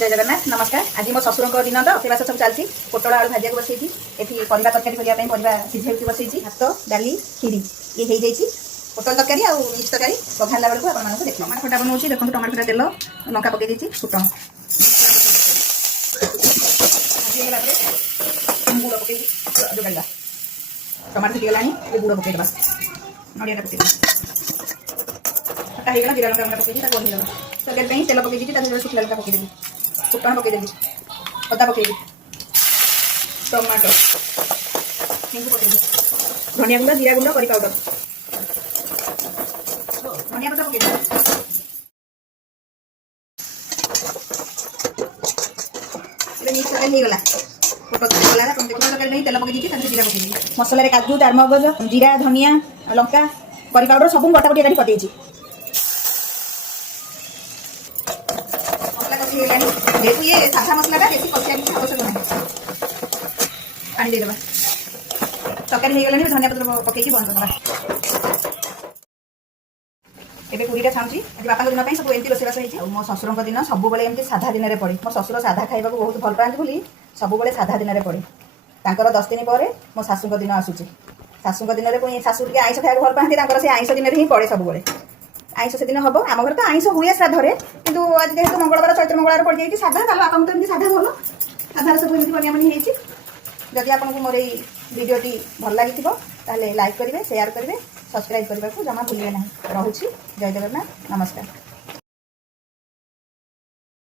जय जगन्नाथ नमस्कार। आज मो ससुर दिन तो सेवास सब चलती पोटल आलू भाजा बसई ये परिवा तरकारी करने परिवा सीझे बसई भात डाली खीरी ये हो जाइए पोटल तरकारी और मिक्स तरकारी पघारा बेलू आप देख टमाटो खटा बनाऊँ देखो टमाटो खटा तेल लंका पकई देती फुटन गुड़ पकई जोड़ा टमाटो सीगला गुड़ पकईदा नड़िया पकईदा खटा होगा जीरा लंका पकई बंधेगा तरकारी तेल पकई शुखला लंका पकईदेवी फुटन पकईदेवी अदा पकईदी टमाटो हिंगू पकईदी धनिया गुंड जीरा गुंड करी पाउडर धनिया पत्ता पकईदी मिक्स तरकारी होगा तेल पकई जीरा पकईदी मसला काजू चारमगज जीरा धनिया लंका करी पाउडर सब बटाबटी कर पकई जेहतु ये साधा मसला बेसी कषिया किसी आवश्यक ना पानी देदेबा तरकारी हो गलानी धनिया पत्र पकईकी बंद करदेबा एबे पूरीटा छाणुची आज बापा दिन सब एमती रोषेबास होती मो ससुर दिन सब एमती साधा दिन में पड़े मो ससुर साधा खाइबा बहुत भल पाती बोली सब साधा दिन में पड़े तांकर 10 दिन पर मो शाशु दिन आसूची शाशु दिन में शाशु टे आइस खाइबा भल पाती से आइस दिन ही पड़े सब आइस से दिन हम आम घर तो आइस हुए श्राद्धे कितु आज जेहतु मंगलवार चैत्र मंगलवार पड़ जाए साधा ताल आप तो साधा भल साधार सब एमती बनियामनी होती जदि आपको मोर भिडियोटी भल लगी लाइक करेंगे शेयर करेंगे सब्सक्राइब करने को जमा भूलिए ना। रोची जय जगन्नाथ नमस्कार।